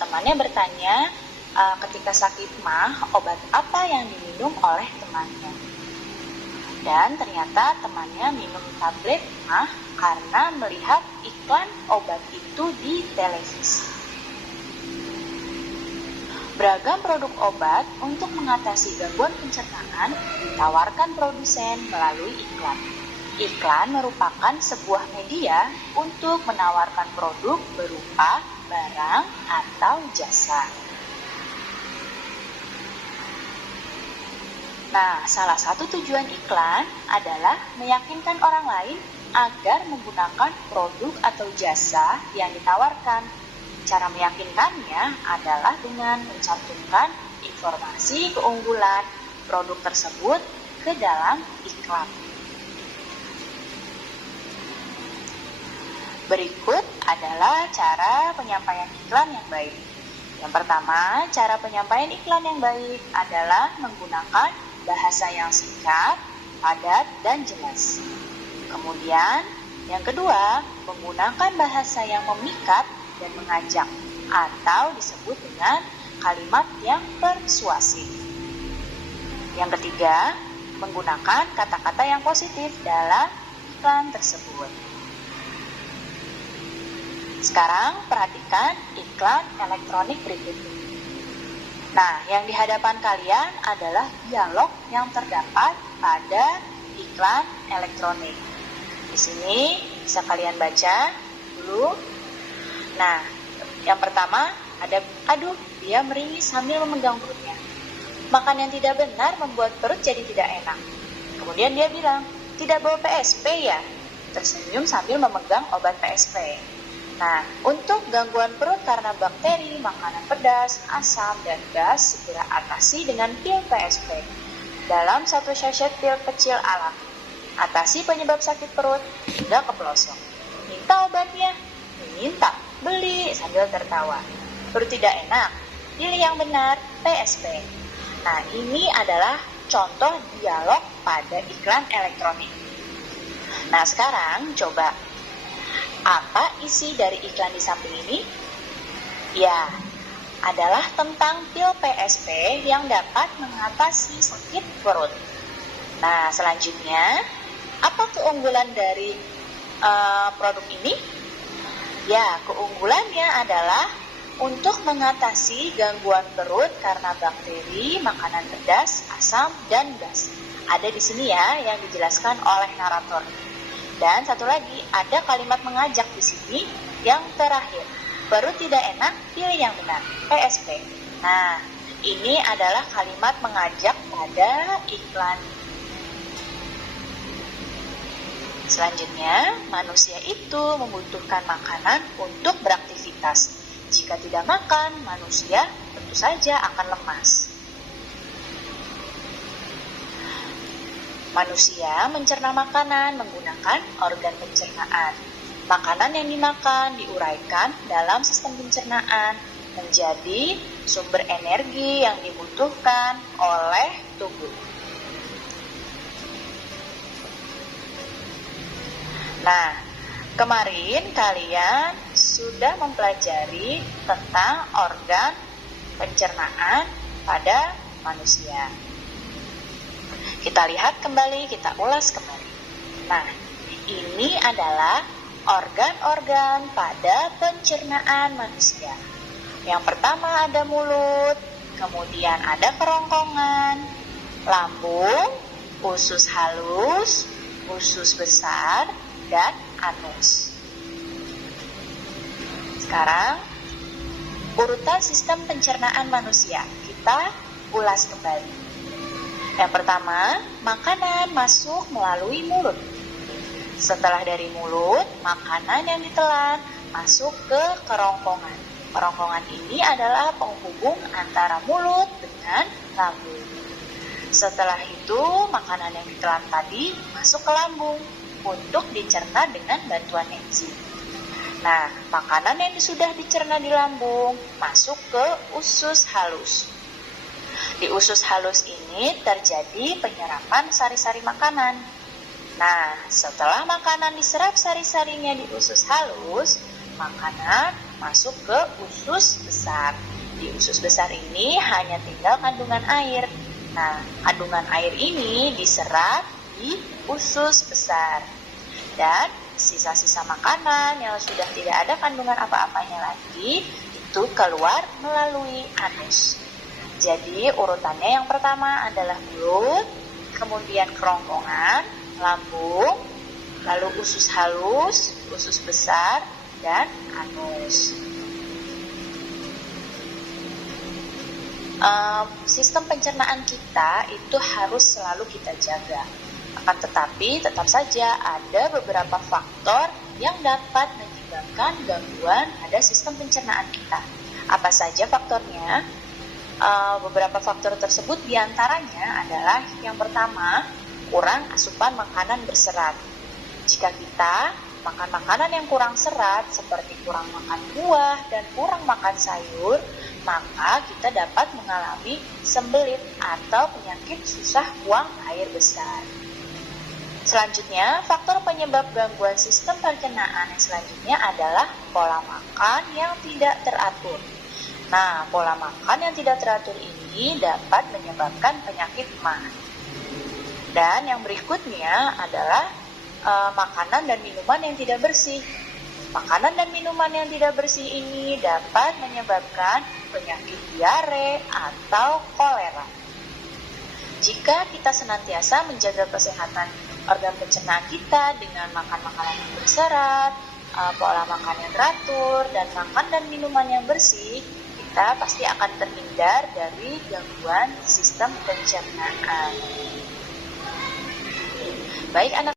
temannya bertanya, ketika sakit mah, obat apa yang diminum oleh temannya? Dan ternyata temannya minum tablet mah karena melihat iklan obat itu di televisi. Beragam produk obat untuk mengatasi gangguan pencernaan ditawarkan produsen melalui iklan. Iklan merupakan sebuah media untuk menawarkan produk berupa barang atau jasa. Nah, salah satu tujuan iklan adalah meyakinkan orang lain agar menggunakan produk atau jasa yang ditawarkan. Cara meyakinkannya adalah dengan mencantumkan informasi keunggulan produk tersebut ke dalam iklan. Berikut adalah cara penyampaian iklan yang baik. Yang pertama, cara penyampaian iklan yang baik adalah menggunakan bahasa yang singkat, padat, dan jelas. Kemudian, yang kedua, menggunakan bahasa yang memikat dan mengajak, atau disebut dengan kalimat yang persuasif. Yang ketiga, menggunakan kata-kata yang positif dalam iklan tersebut. Sekarang perhatikan iklan elektronik berikut ini. Nah, yang di hadapan kalian adalah dialog yang terdapat pada iklan elektronik. Di sini bisa kalian baca dulu. Nah, yang pertama ada, dia meringis sambil memegang perutnya. Makan yang tidak benar membuat perut jadi tidak enak. Kemudian dia bilang, tidak bawa PSP ya? Tersenyum sambil memegang obat PSP. Nah, untuk gangguan perut karena bakteri, makanan pedas, asam, dan gas, segera atasi dengan pil PSP. Dalam satu sachet pil kecil alami. Atasi penyebab sakit perut hingga ke pelosok. Minta obatnya? Minta. Beli sambil tertawa. Perut tidak enak? Pilih yang benar, PSP. Nah, ini adalah contoh dialog pada iklan elektronik. Nah, sekarang coba. Apa isi dari iklan di samping ini? Ya, adalah tentang pil PSP yang dapat mengatasi sakit perut. Nah, selanjutnya, apa keunggulan dari produk ini? Ya, keunggulannya adalah untuk mengatasi gangguan perut karena bakteri, makanan pedas, asam, dan gas. Ada di sini ya yang dijelaskan oleh narator. Dan satu lagi, ada kalimat mengajak di sini yang terakhir. Perut tidak enak, pilih yang benar, PSP. Nah, ini adalah kalimat mengajak pada iklan. Selanjutnya, manusia itu membutuhkan makanan untuk beraktivitas. Jika tidak makan, manusia tentu saja akan lemas. Manusia mencerna makanan menggunakan organ pencernaan. Makanan yang dimakan diuraikan dalam sistem pencernaan menjadi sumber energi yang dibutuhkan oleh tubuh. Nah, kemarin kalian sudah mempelajari tentang organ pencernaan pada manusia. Kita lihat kembali, kita ulas kembali. Nah, ini adalah organ-organ pada pencernaan manusia. Yang pertama ada mulut, kemudian ada kerongkongan, lambung, usus halus, usus besar, dan anus. Sekarang, urutan sistem pencernaan manusia. Kita ulas kembali. Yang pertama, makanan masuk melalui mulut. Setelah dari mulut, makanan yang ditelan masuk ke kerongkongan. Kerongkongan ini adalah penghubung antara mulut dengan lambung. Setelah itu, makanan yang ditelan tadi masuk ke lambung untuk dicerna dengan bantuan enzim. Nah, makanan yang sudah dicerna di lambung masuk ke usus halus. Di usus halus ini terjadi penyerapan sari-sari makanan. Nah, setelah makanan diserap sari-sarinya di usus halus, makanan masuk ke usus besar. Di usus besar ini hanya tinggal kandungan air. Nah, kandungan air ini diserap di usus besar. Dan sisa-sisa makanan yang sudah tidak ada kandungan apa-apanya lagi itu keluar melalui anus. Jadi urutannya yang pertama adalah mulut, kemudian kerongkongan, lambung, lalu usus halus, usus besar, dan anus. Sistem pencernaan kita itu harus selalu kita jaga. Akan tetapi tetap saja ada beberapa faktor yang dapat menyebabkan gangguan pada sistem pencernaan kita. Apa saja faktornya? Beberapa faktor tersebut diantaranya adalah yang pertama, kurang asupan makanan berserat. Jika kita makan makanan yang kurang serat seperti kurang makan buah dan kurang makan sayur, maka kita dapat mengalami sembelit atau penyakit susah buang air besar. Selanjutnya, faktor penyebab gangguan sistem pencernaan yang selanjutnya adalah pola makan yang tidak teratur. Nah, pola makan yang tidak teratur ini dapat menyebabkan penyakit MAH. Dan yang berikutnya adalah makanan dan minuman yang tidak bersih. Makanan dan minuman yang tidak bersih ini dapat menyebabkan penyakit diare atau kolera. Jika kita senantiasa menjaga kesehatan organ pencernaan kita dengan makan makanan yang berserat, pola makan yang teratur, dan makan dan minuman yang bersih, kita pasti akan terhindar dari gangguan sistem pencernaan. Baik anak.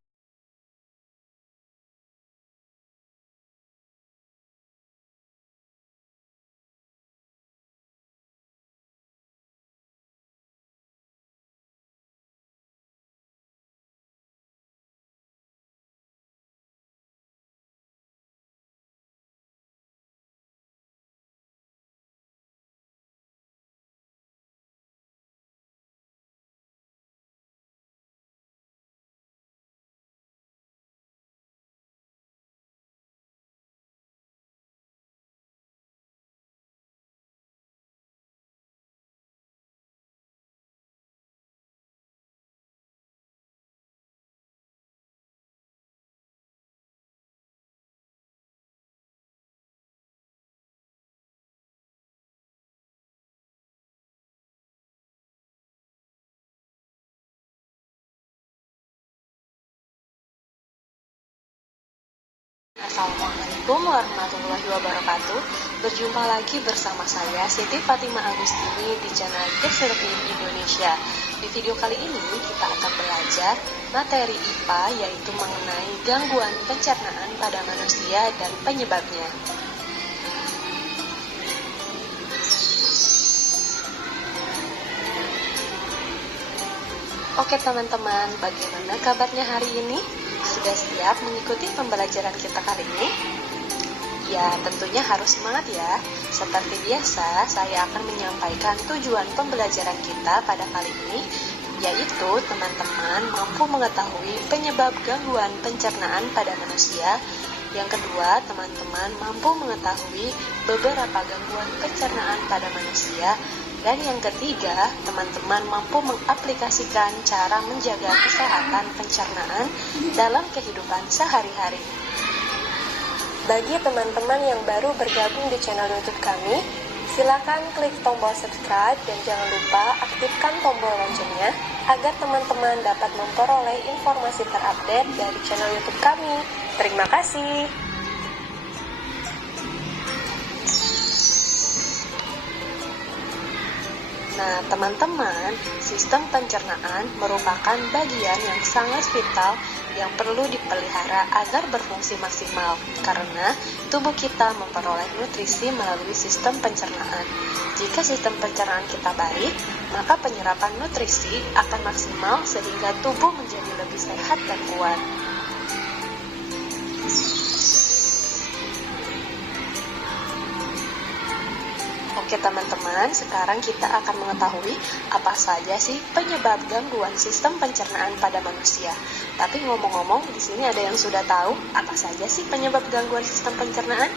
Assalamualaikum warahmatullahi wabarakatuh. Berjumpa lagi bersama saya Siti Fatima Agustini di channel Kids Learning Indonesia. Di video kali ini kita akan belajar materi IPA, yaitu mengenai gangguan pencernaan pada manusia dan penyebabnya. Oke teman-teman, bagaimana kabarnya hari ini? Sudah siap mengikuti pembelajaran kita kali ini? Ya, tentunya harus semangat ya. Seperti biasa, saya akan menyampaikan tujuan pembelajaran kita pada kali ini, yaitu teman-teman mampu mengetahui penyebab gangguan pencernaan pada manusia. Yang kedua, teman-teman mampu mengetahui beberapa gangguan pencernaan pada manusia. Dan yang ketiga, teman-teman mampu mengaplikasikan cara menjaga kesehatan pencernaan dalam kehidupan sehari-hari. Bagi teman-teman yang baru bergabung di channel YouTube kami, silakan klik tombol subscribe dan jangan lupa aktifkan tombol loncengnya agar teman-teman dapat memperoleh informasi terupdate dari channel YouTube kami. Terima kasih. Nah, teman-teman, sistem pencernaan merupakan bagian yang sangat vital yang perlu dipelihara agar berfungsi maksimal, karena tubuh kita memperoleh nutrisi melalui sistem pencernaan. Jika sistem pencernaan kita baik, maka penyerapan nutrisi akan maksimal sehingga tubuh menjadi lebih sehat dan kuat. Oke teman-teman, sekarang kita akan mengetahui apa saja sih penyebab gangguan sistem pencernaan pada manusia. Tapi ngomong-ngomong, di sini ada yang sudah tahu apa saja sih penyebab gangguan sistem pencernaan?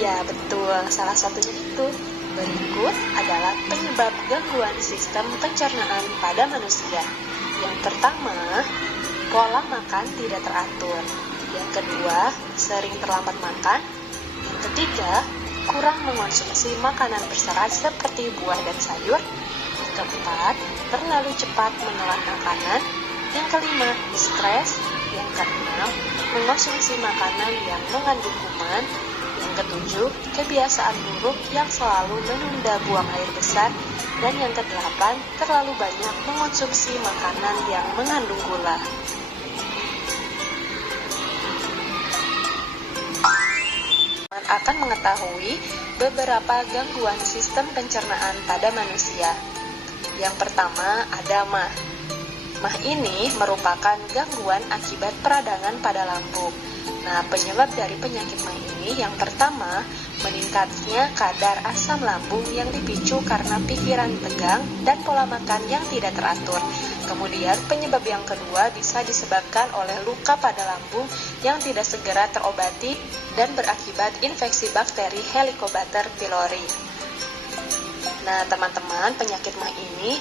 Ya, betul. Salah satunya itu. Berikut adalah penyebab gangguan sistem pencernaan pada manusia. Yang pertama, pola makan tidak teratur. Yang kedua, sering terlambat makan. Yang ketiga, kurang mengonsumsi makanan berserat seperti buah dan sayur. Yang keempat, terlalu cepat menelan makanan. Yang kelima, stres. Yang keenam, mengonsumsi makanan yang mengandung kuman. Yang ketujuh, kebiasaan buruk yang selalu menunda buang air besar. Dan yang kedelapan, terlalu banyak mengonsumsi makanan yang mengandung gula. Akan mengetahui beberapa gangguan sistem pencernaan pada manusia. Yang pertama ada MAH. MAH ini merupakan gangguan akibat peradangan pada lambung. Nah, penyebab dari penyakit MAH ini yang pertama, meningkatnya kadar asam lambung yang dipicu karena pikiran tegang dan pola makan yang tidak teratur. Kemudian penyebab yang kedua bisa disebabkan oleh luka pada lambung yang tidak segera terobati dan berakibat infeksi bakteri Helicobacter pylori. Nah, teman-teman, penyakit MAH ini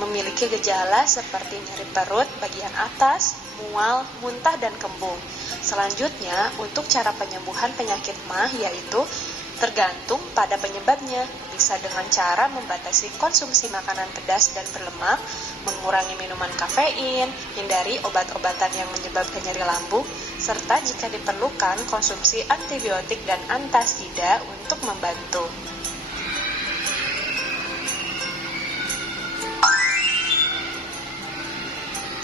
memiliki gejala seperti nyeri perut bagian atas, mual, muntah, dan kembung. Selanjutnya, untuk cara penyembuhan penyakit MAH yaitu tergantung pada penyebabnya. Bisa dengan cara membatasi konsumsi makanan pedas dan berlemak, mengurangi minuman kafein, hindari obat-obatan yang menyebabkan nyeri lambung, serta jika diperlukan konsumsi antibiotik dan antasida untuk membantu.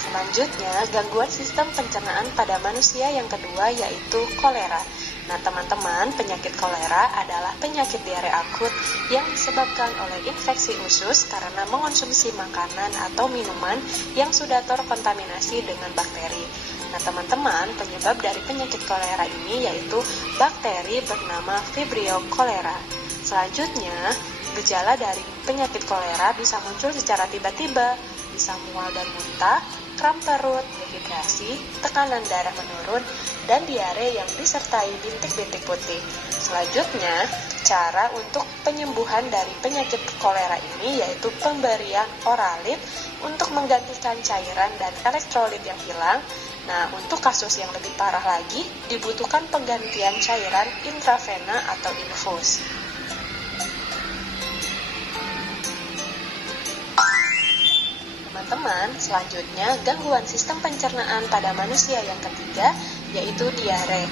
Selanjutnya, gangguan sistem pencernaan pada manusia yang kedua yaitu kolera. Nah, teman-teman, penyakit kolera adalah penyakit diare akut yang disebabkan oleh infeksi usus karena mengonsumsi makanan atau minuman yang sudah terkontaminasi dengan bakteri. Nah, teman-teman, penyebab dari penyakit kolera ini yaitu bakteri bernama Vibrio cholera. Selanjutnya, gejala dari penyakit kolera bisa muncul secara tiba-tiba, bisa mual dan muntah, kram perut, dehidrasi, tekanan darah menurun, dan diare yang disertai bintik-bintik putih. Selanjutnya, cara untuk penyembuhan dari penyakit kolera ini yaitu pemberian oralit untuk menggantikan cairan dan elektrolit yang hilang. Nah, untuk kasus yang lebih parah lagi, dibutuhkan penggantian cairan intravena atau infus. Teman-teman, selanjutnya gangguan sistem pencernaan pada manusia yang ketiga yaitu diare.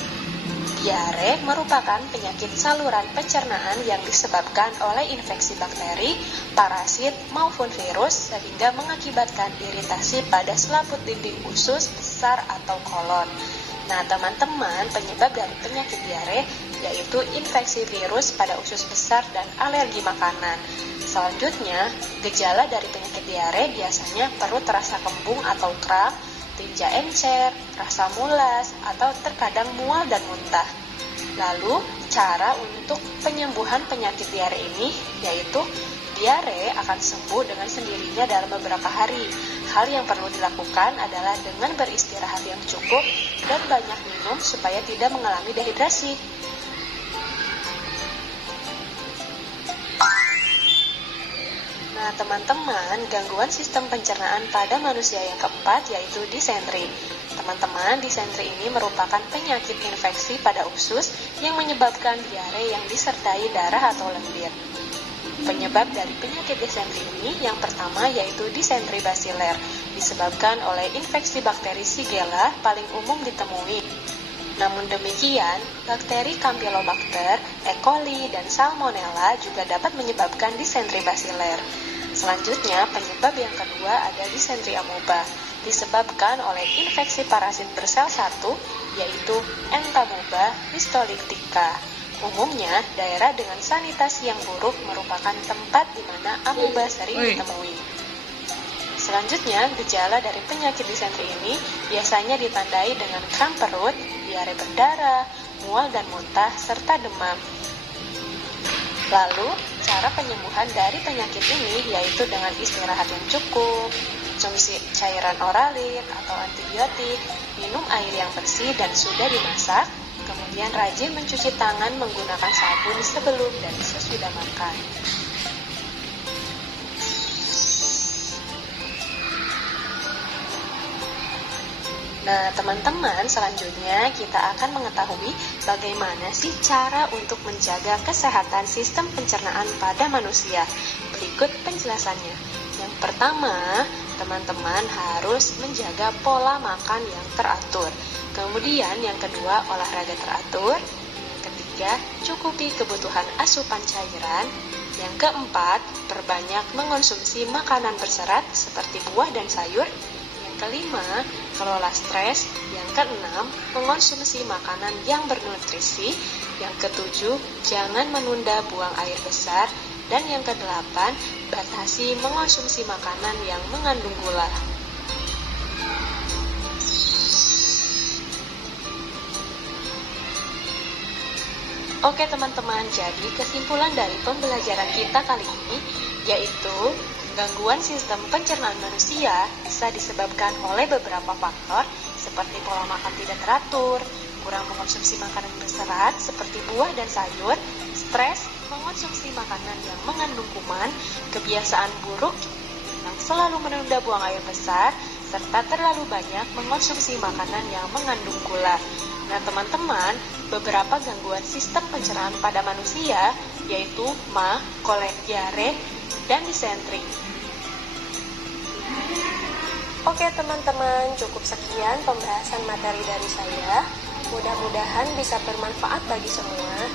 Diare merupakan penyakit saluran pencernaan yang disebabkan oleh infeksi bakteri, parasit, maupun virus sehingga mengakibatkan iritasi pada selaput dinding usus, besar, atau kolon. Nah, teman-teman, penyebab dari penyakit diare yaitu infeksi virus pada usus besar dan alergi makanan. Selanjutnya, gejala dari penyakit diare biasanya perut terasa kembung atau kram, tinja encer, rasa mulas, atau terkadang mual dan muntah. Lalu, cara untuk penyembuhan penyakit diare ini yaitu diare akan sembuh dengan sendirinya dalam beberapa hari. Hal yang perlu dilakukan adalah dengan beristirahat yang cukup dan banyak minum supaya tidak mengalami dehidrasi. Nah, teman-teman, gangguan sistem pencernaan pada manusia yang keempat yaitu disentri. Teman-teman, disentri ini merupakan penyakit infeksi pada usus yang menyebabkan diare yang disertai darah atau lendir. Penyebab dari penyakit disentri ini yang pertama yaitu disentri basiler, disebabkan oleh infeksi bakteri Shigella paling umum ditemui. Namun demikian, bakteri Campylobacter, E. coli, dan Salmonella juga dapat menyebabkan disentri basiler. Selanjutnya, penyebab yang kedua ada disentri amoeba, disebabkan oleh infeksi parasit bersel 1, yaitu Entamoeba histolytica. Umumnya, daerah dengan sanitasi yang buruk merupakan tempat di mana amoeba sering ditemui. Selanjutnya, gejala dari penyakit disentri ini biasanya ditandai dengan kram perut, diare berdarah, mual dan muntah, serta demam. Lalu, cara penyembuhan dari penyakit ini yaitu dengan istirahat yang cukup, konsumsi cairan oralit atau antibiotik, minum air yang bersih dan sudah dimasak, Kemudian rajin mencuci tangan menggunakan sabun sebelum dan sesudah makan. Nah, teman-teman, selanjutnya kita akan mengetahui bagaimana sih cara untuk menjaga kesehatan sistem pencernaan pada manusia. Berikut penjelasannya. Yang pertama, teman-teman harus menjaga pola makan yang teratur. Kemudian yang kedua, olahraga teratur. Yang ketiga, cukupi kebutuhan asupan cairan. Yang keempat, perbanyak mengonsumsi makanan berserat seperti buah dan sayur. Kelima, kelola stres. Yang keenam, mengonsumsi makanan yang bernutrisi. Yang ketujuh, jangan menunda buang air besar. Dan yang kedelapan, batasi mengonsumsi makanan yang mengandung gula. Oke teman-teman, jadi kesimpulan dari pembelajaran kita kali ini yaitu gangguan sistem pencernaan manusia bisa disebabkan oleh beberapa faktor seperti pola makan tidak teratur, kurang mengonsumsi makanan berserat seperti buah dan sayur, stres, mengonsumsi makanan yang mengandung kuman, kebiasaan buruk yang selalu menunda buang air besar, serta terlalu banyak mengonsumsi makanan yang mengandung gula. Nah teman-teman, beberapa gangguan sistem pencernaan pada manusia yaitu MA, kolet, diare, dan disentri. Oke teman-teman, cukup sekian pembahasan materi dari saya. Mudah-mudahan bisa bermanfaat bagi semua.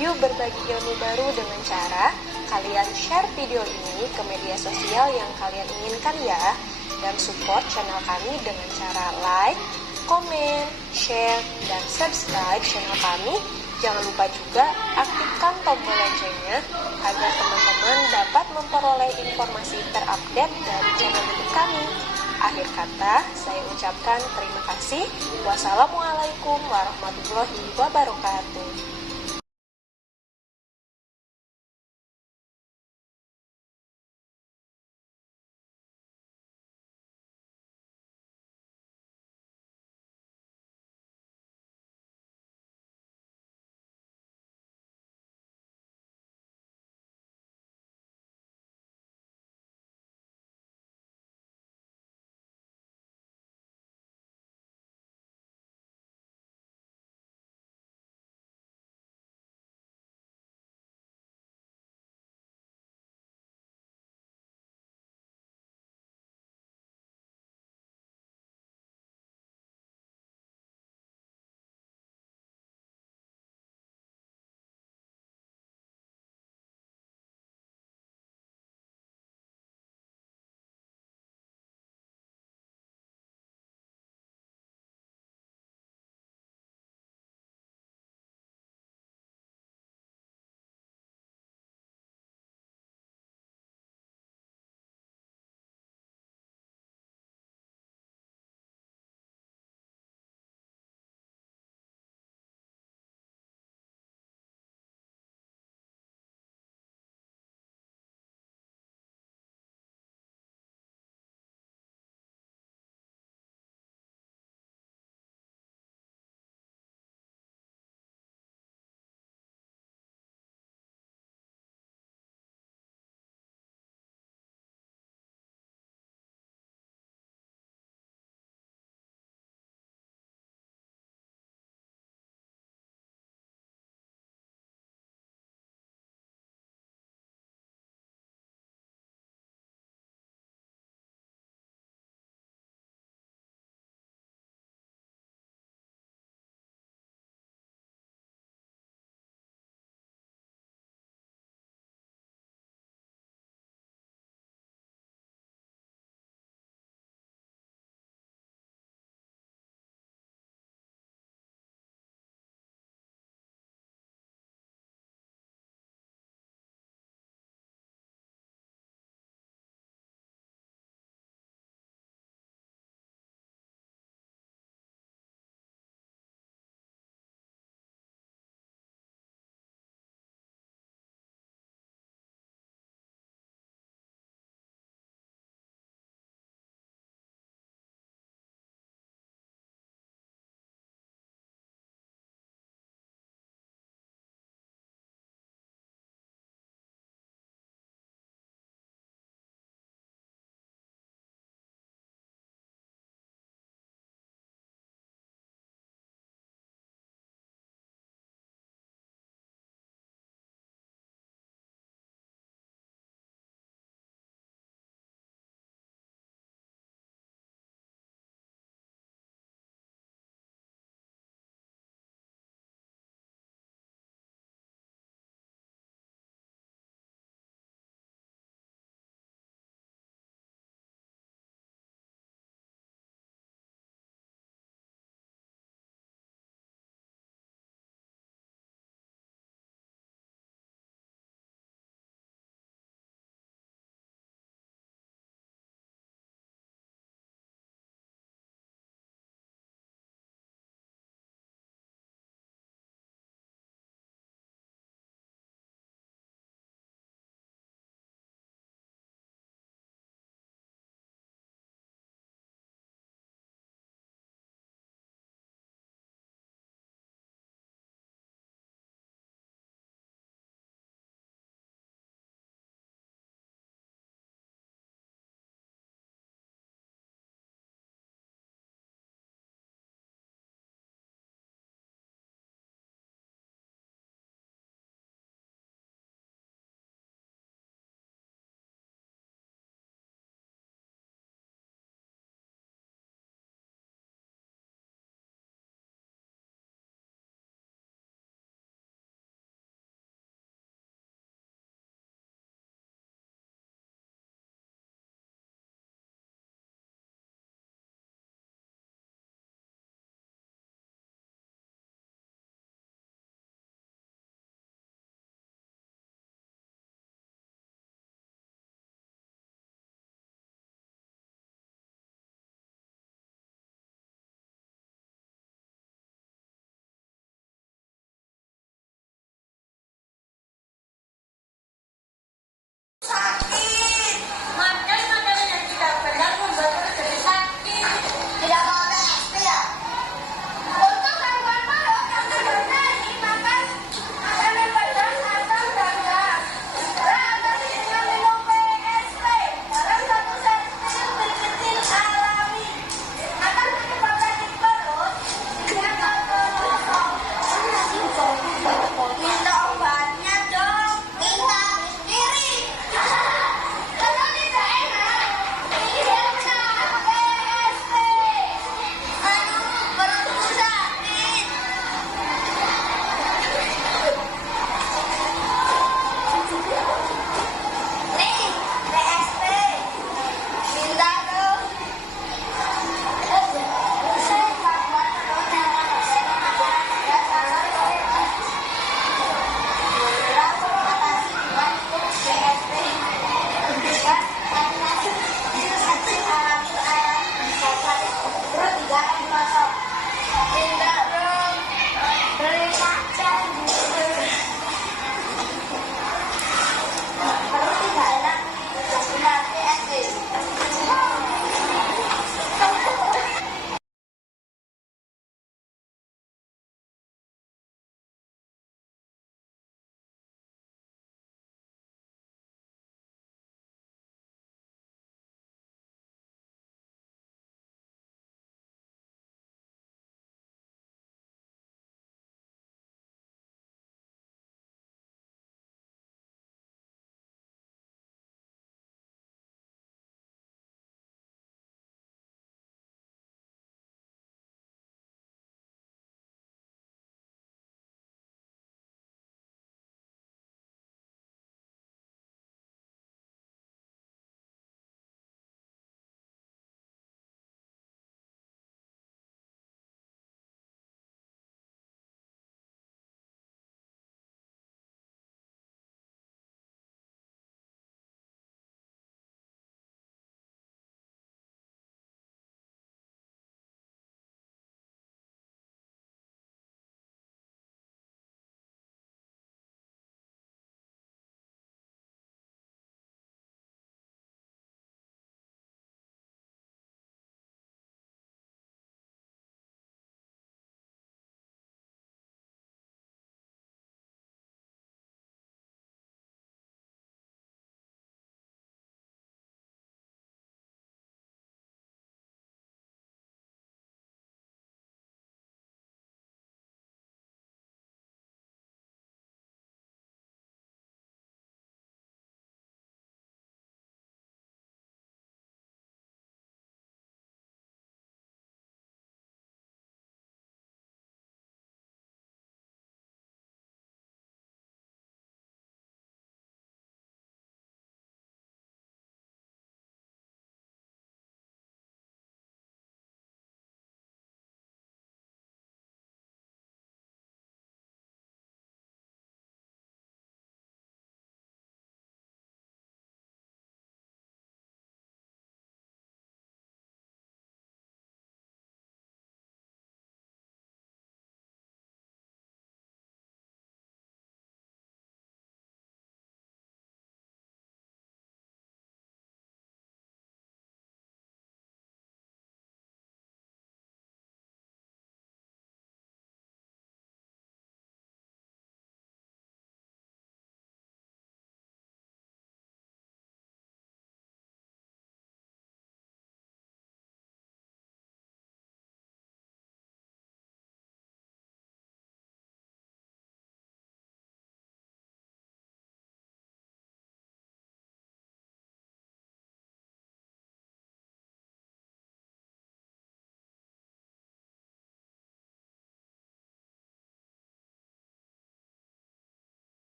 Yuk berbagi ilmu baru dengan cara kalian share video ini ke media sosial yang kalian inginkan ya. Dan support channel kami dengan cara like, komen, share, dan subscribe channel kami. Jangan lupa juga aktifkan tombol loncengnya agar teman-teman dapat memperoleh informasi terupdate dari channel YouTube kami. Akhir kata, saya ucapkan terima kasih. Wassalamualaikum warahmatullahi wabarakatuh.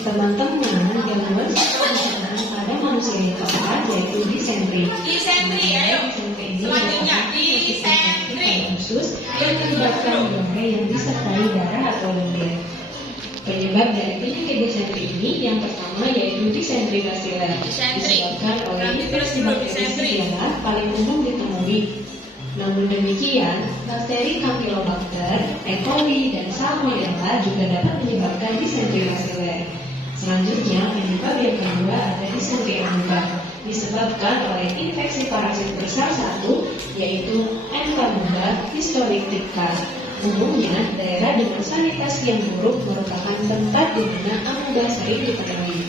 Teman-teman, gangguan psikososial pada manusia yang keempat yaitu disentri. Disentri, ayo. Selanjutnya, disentri. Khusus yang menyebabkan diare yang disertai darah atau lendir. Penyebab dari penyakit disentri ini yang pertama yaitu disentri basiler. Disebabkan oleh infeksi bakteri biara paling umum ditemui. Namun demikian, bakteri Campylobacter, E. coli, dan Salmonella juga dapat menyebabkan disentri basiler. Selanjutnya, penyebab yang kedua ada disentri amoeba, disebabkan oleh infeksi parasit besar satu, yaitu Entomoeba histolytica. Umumnya, daerah dengan sanitasi yang buruk merupakan tempat di mana amoeba sering ditemui.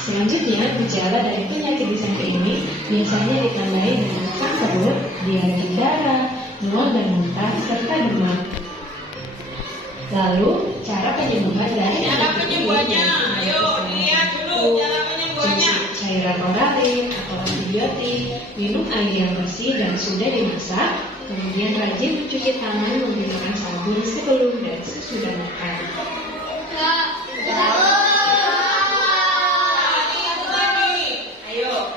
Selanjutnya, gejala dari penyakit disentri ini biasanya ditandai dengan sakit perut, diare darah, mual dan muntah, serta demam. Lalu, cara penyembuhan dari Cara penyembuhannya, ayo dilihat dulu cara penyembuhannya. Cairan oralin atau antibiotik, minum air yang bersih dan sudah dimasak, kemudian rajin mencuci tangan menggunakan sabun sebelum dan sesudah makan. Ayo,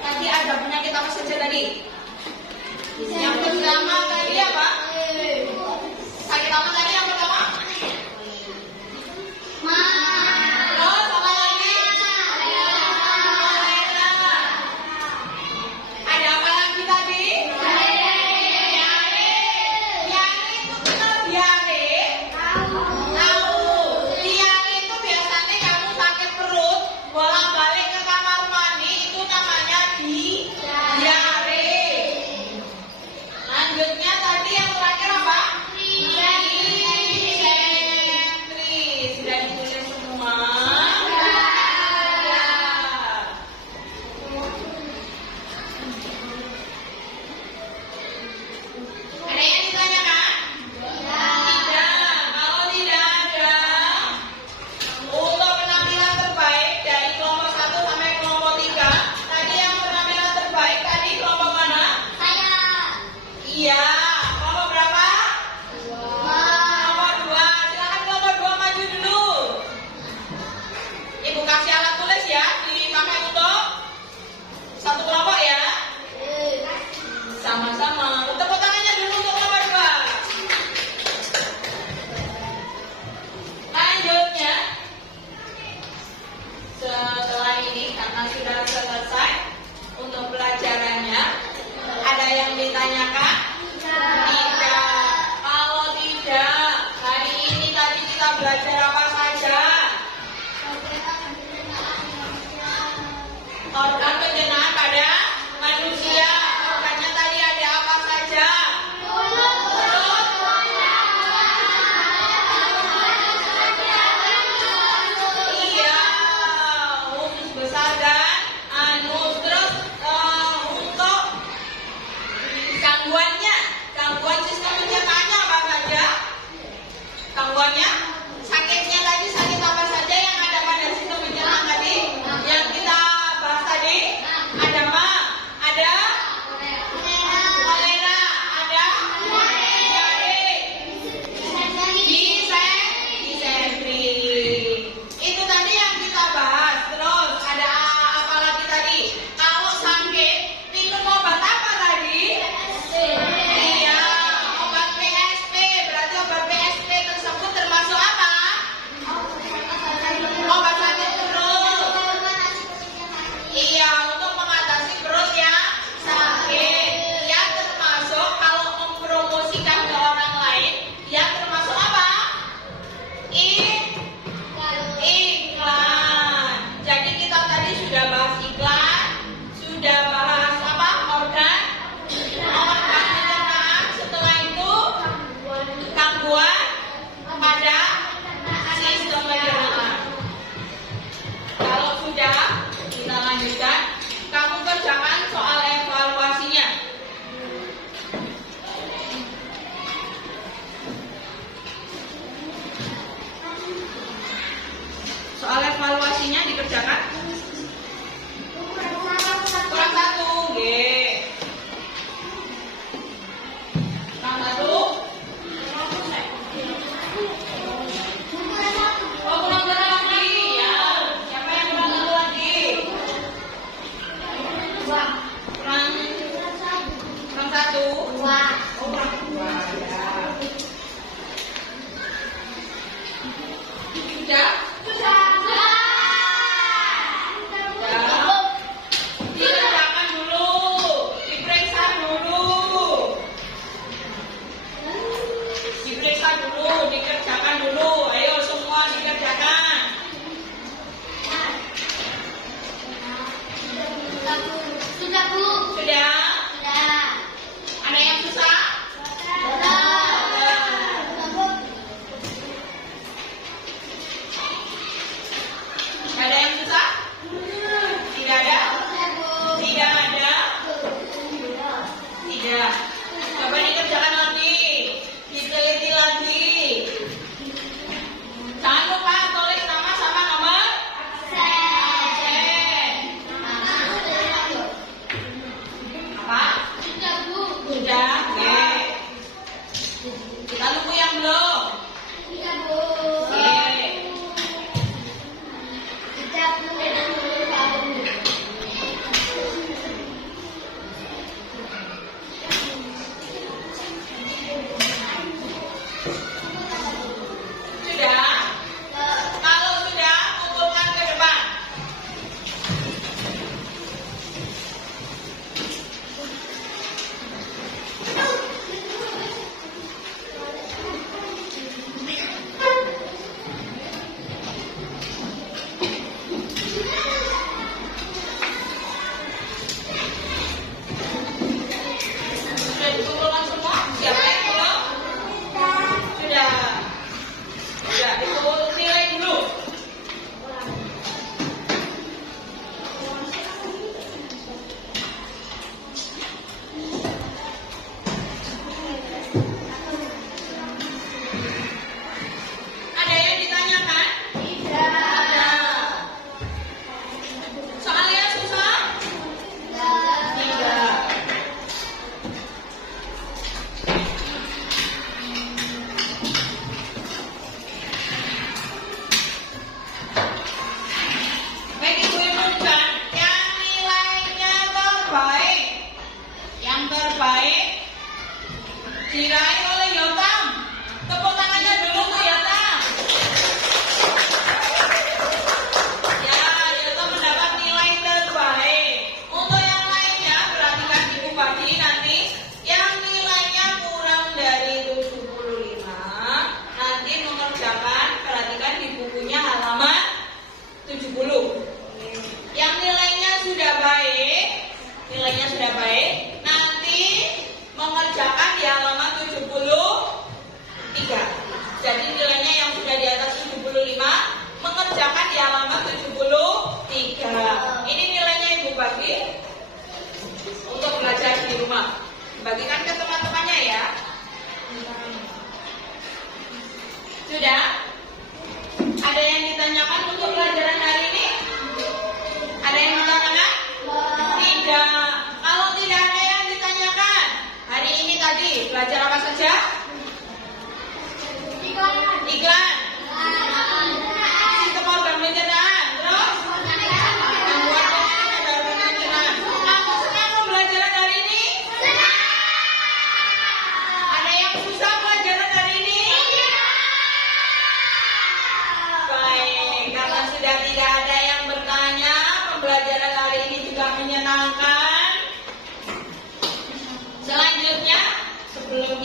tadi ada penyakit apa saja tadi? Yang pertama tadi apa? Sakit apa tadi yang pertama? Terus apa lagi? Kolera. Ada apa lagi tadi? Diare. Diare itu kenal diare? Tahu. Diare itu biasanya kamu sakit perut, bolak-balik ke kamar mandi, itu namanya diare. Lanjutnya tadi yang terakhir apa? Disentri. Sudah ditulis semua? Ada yang ditanyakan? Tidak. Kalau tidak ada, untuk penampilan terbaik dari kelompok 1 sampai kelompok 3, tadi yang penampilan terbaik tadi kelompok mana? Iya, kelompok berapa? Kelompok 2. Silakan kelompok 2 maju dulu. Ibu kasih alat tulis ya, dipakai untuk satu kelompok ya. Sama-sama. Tepuk tangannya dulu untuk kelompok 2. Lanjutnya, setelah ini karena sudah selesai untuk pelajarannya, ada yang ditanyakan? Tidak. Kalau tidak, hari ini tadi kita belajar apa saja? Organ pencernaan pada manusia. Organnya tadi ada apa saja? Iya, usus besar dan anus. Terus untuk gangguannya, gangguan sistem pencernaannya apa saja? Gangguannya, sakitnya tadi sakit apa saja yang ada pada sistem pencernaan tadi? Yang kita bahas tadi, ada apa? Ada kolera, ada diare, disentri. Itu tadi yang kita bahas. Terus ada apa lagi tadi? Kalau sakit, minum obat apa tadi? Iya, obat PSP. Berarti obat PSP tersebut termasuk apa? Obat sakit perut. Iya, untuk mengatasi perut yang sakit. Ya termasuk kalau mempromosikan ke orang lain, ya termasuk apa? Iklan. Jadi kita tadi sudah bahas iklan, sudah bahas apa? Organ pencernaan. Setelah itu gangguan pada sistem pencernaan. Kalau sudah, kita lanjutkan. Kamu kerjakan soal evaluasinya. Soal evaluasinya dikerjakan. Kurang 1, G. Kurang 1. Oh, kurang berapa lagi?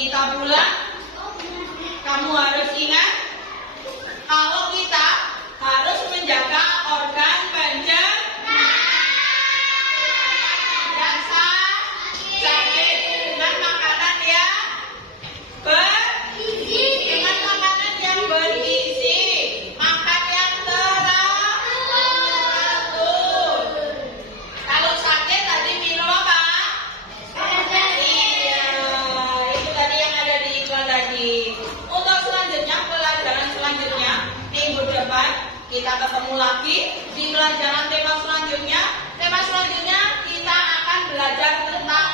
kita pulang, kamu harus ingat kalau kita harus menjaga organ pencernaan. Sakit dengan makanan yang bergizi, dengan makanan yang bergizi, makan yang teratur. Kalau sakit tadi minum apa? Iya, itu tadi yang ada di iklan tadi. Untuk selanjutnya, pelajaran selanjutnya minggu depan kita ketemu lagi di pelajaran tema selanjutnya. Tema selanjutnya kita akan belajar tentang